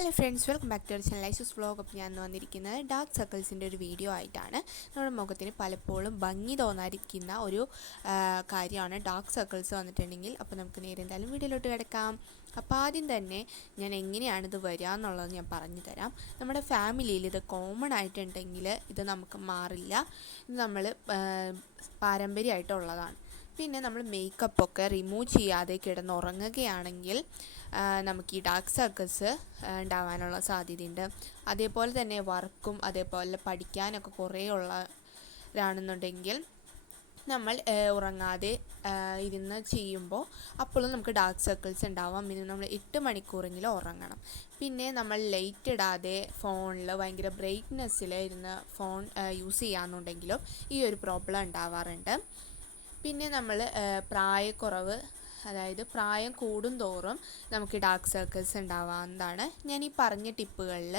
Hello friends, welcome back to our channel Aisu's vlog. അപ്പോൾ ഞാൻ വന്നിരിക്കുന്നത് ഡാർക്ക് സർക്കിൾസിൻ്റെ ഒരു വീഡിയോ ആയിട്ടാണ്. നമ്മുടെ മുഖത്തിന് പലപ്പോഴും ഭംഗി തോന്നാതിരിക്കുന്ന ഒരു കാര്യമാണ് ഡാർക്ക് സർക്കിൾസ് വന്നിട്ടുണ്ടെങ്കിൽ. അപ്പോൾ നമുക്ക് നേരെ എന്തായാലും വീഡിയോയിലോട്ട് കിടക്കാം. അപ്പോൾ ആദ്യം തന്നെ ഞാൻ എങ്ങനെയാണിത് വരിക എന്നുള്ളത് ഞാൻ പറഞ്ഞു തരാം. നമ്മുടെ ഫാമിലിയിൽ ഇത് കോമൺ ആയിട്ടുണ്ടെങ്കിൽ ഇത് നമുക്ക് മാറില്ല. ഇത് നമ്മൾ പാരമ്പര്യമായിട്ടുള്ളതാണ്. പിന്നെ നമ്മൾ മേക്കപ്പൊക്കെ റിമൂവ് ചെയ്യാതെ കിടന്നുറങ്ങുകയാണെങ്കിൽ നമുക്ക് ഈ ഡാർക്ക് സർക്കിൾസ് ഉണ്ടാവാനുള്ള സാധ്യതയുണ്ട്. അതേപോലെ തന്നെ വർക്കും അതേപോലെ പഠിക്കാനൊക്കെ കുറേ ഉള്ളവരാണെന്നുണ്ടെങ്കിൽ നമ്മൾ ഉറങ്ങാതെ ഇരുന്ന് ചെയ്യുമ്പോൾ അപ്പോഴും നമുക്ക് ഡാർക്ക് സർക്കിൾസ് ഉണ്ടാവാം. പിന്നെ നമ്മൾ 8 മണിക്കൂറെങ്കിലും ഉറങ്ങണം. പിന്നെ നമ്മൾ ലൈറ്റ് ഇടാതെ ഫോണിൽ ഭയങ്കര ബ്രൈറ്റ്നെസ്സിൽ ഇരുന്ന് ഫോൺ യൂസ് ചെയ്യാമെന്നുണ്ടെങ്കിലും ഈ ഒരു പ്രോബ്ലം ഉണ്ടാവാറുണ്ട്. പിന്നെ നമ്മൾ പ്രായക്കുറവ്, അതായത് പ്രായം കൂടുന്തോറും നമുക്ക് ഡാർക്ക് സർക്കിൾസ് ഉണ്ടാവാവുന്നതാണ്. ഞാൻ ഈ പറഞ്ഞ ടിപ്പുകളിൽ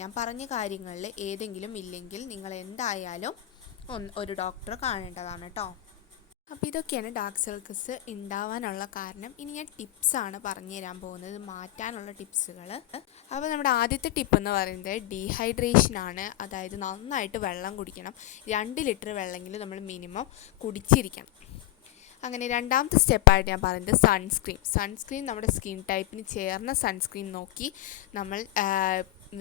ഞാൻ പറഞ്ഞ കാര്യങ്ങളിൽ ഏതെങ്കിലും ഇല്ലെങ്കിൽ നിങ്ങൾ എന്തായാലും ഒരു ഡോക്ടറെ കാണേണ്ടതാണ് കേട്ടോ. അപ്പോൾ ഇതൊക്കെയാണ് ഡാർക്ക് സർക്കിൾസ് ഉണ്ടാവാനുള്ള കാരണം. ഇനി ഞാൻ ടിപ്സാണ് പറഞ്ഞു തരാൻ പോകുന്നത്, മാറ്റാനുള്ള ടിപ്സുകൾ. അപ്പോൾ നമ്മുടെ ആദ്യത്തെ ടിപ്പ് എന്ന് പറയുന്നത് ഡീഹൈഡ്രേഷനാണ്. അതായത് നന്നായിട്ട് വെള്ളം കുടിക്കണം. 2 ലിറ്റർ വെള്ളമെങ്കിലും നമ്മൾ മിനിമം കുടിച്ചിരിക്കണം. അങ്ങനെ രണ്ടാമത്തെ സ്റ്റെപ്പായിട്ട് ഞാൻ പറയുന്നത് സൺസ്ക്രീൻ നമ്മുടെ സ്കിൻ ടൈപ്പിന് ചേർന്ന സൺസ്ക്രീൻ നോക്കി നമ്മൾ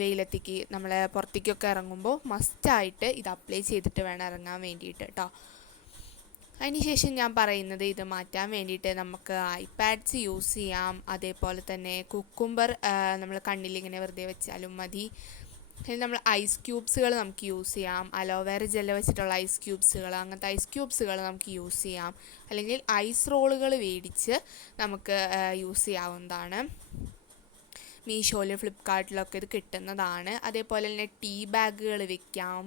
വെയിലത്തേക്ക് നമ്മൾ പുറത്തേക്കൊക്കെ ഇറങ്ങുമ്പോൾ മസ്റ്റായിട്ട് ഇത് അപ്ലൈ ചെയ്തിട്ട് വേണം ഇറങ്ങാൻ വേണ്ടിയിട്ട് കേട്ടോ. അതിനുശേഷം ഞാൻ പറയുന്നത് ഇത് മാറ്റാൻ വേണ്ടിയിട്ട് നമുക്ക് ഐപാഡ്സ് യൂസ് ചെയ്യാം. അതേപോലെ തന്നെ കുക്കുംബർ നമ്മൾ കണ്ണിലിങ്ങനെ വെറുതെ വെച്ചാലും മതി. നമ്മൾ ഐസ് ക്യൂബ്സുകൾ നമുക്ക് യൂസ് ചെയ്യാം. അലോവേറ ജെല്ല് വെച്ചിട്ടുള്ള ഐസ് ക്യൂബ്സുകൾ, അങ്ങനത്തെ ഐസ് ക്യൂബ്സുകൾ നമുക്ക് യൂസ് ചെയ്യാം. അല്ലെങ്കിൽ ഐസ് റോളുകൾ മേടിച്ച് നമുക്ക് യൂസ് ചെയ്യാവുന്നതാണ്. മീഷോയിൽ ഫ്ലിപ്കാർട്ടിലൊക്കെ ഇത് കിട്ടുന്നതാണ്. അതേപോലെ തന്നെ ടീ ബാഗുകൾ വെക്കാം.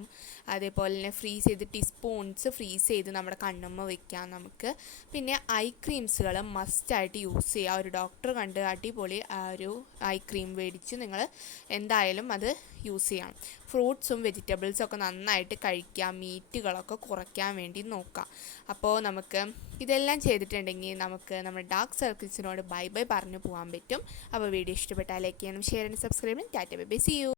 അതേപോലെ തന്നെ ഫ്രീസ് ചെയ്ത് ടീസ്പൂൺസ് ഫ്രീസ് ചെയ്ത് നമ്മുടെ കണ്ണുമ്മ വെക്കാം നമുക്ക്. പിന്നെ ഐ ക്രീംസുകൾ മസ്റ്റായിട്ട് യൂസ് ചെയ്യുക. ഒരു ഡോക്ടർ കണ്ട് അടിപൊളി ഒരു ഐ ക്രീം മേടിച്ച് നിങ്ങൾ എന്തായാലും അത് യൂസ് ചെയ്യണം. ഫ്രൂട്ട്സും വെജിറ്റബിൾസും ഒക്കെ നന്നായിട്ട് കഴിക്കുക. മീറ്റുകളൊക്കെ കുറയ്ക്കാൻ വേണ്ടി നോക്കുക. അപ്പോൾ നമുക്ക് ഇതെല്ലാം ചെയ്തിട്ടുണ്ടെങ്കിൽ നമുക്ക് നമ്മുടെ ഡാർക്ക് സർക്കിൾസിനോട് ബൈ ബൈ പറഞ്ഞു പോകാൻ പറ്റും. അപ്പോൾ വീഡിയോ ഇഷ്ടപ്പെട്ടാൽ ലൈക്ക് ചെയ്യണം, ഷെയർ ചെയ്യണം, സബ്സ്ക്രൈബ് ചെയ്യണം. Tata bye bye, see U.